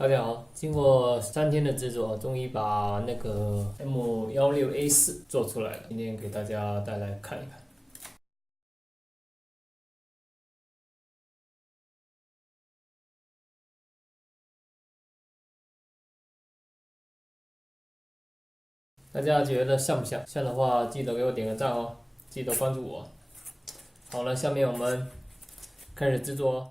大家好，经过3天的制作，终于把那个 M16A4 做出来了。今天给大家带来看一看。大家觉得像不像？像的话，记得给我点个赞哦，记得关注我。好了，下面我们开始制作哦。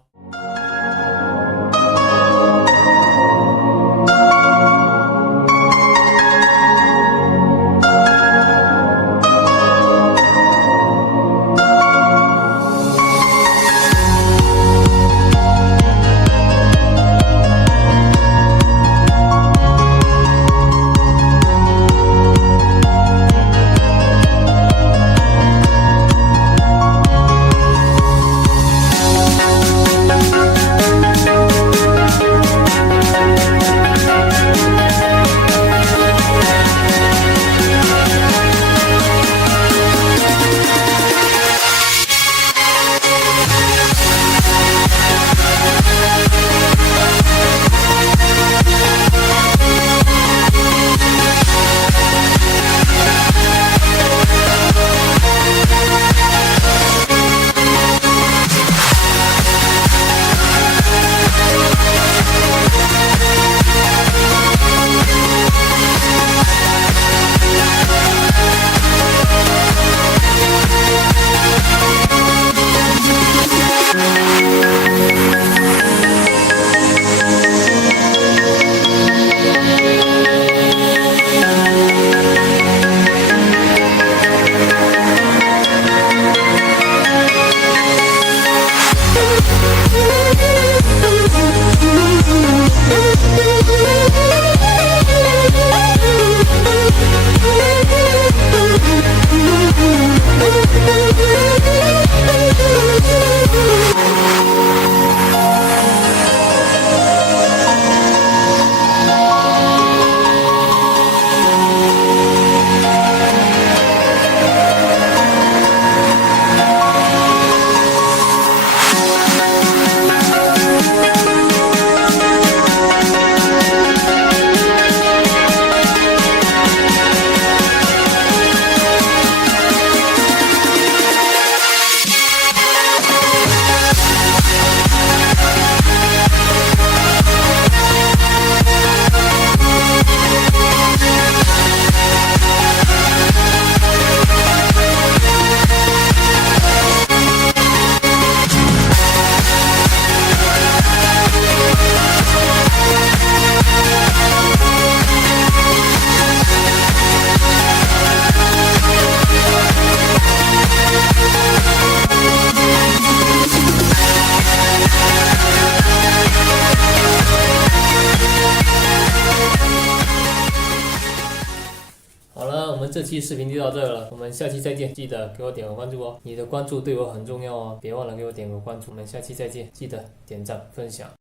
我们这期视频就到这了，我们下期再见，记得给我点个关注哦，你的关注对我很重要哦，别忘了给我点个关注，我们下期再见，记得点赞分享。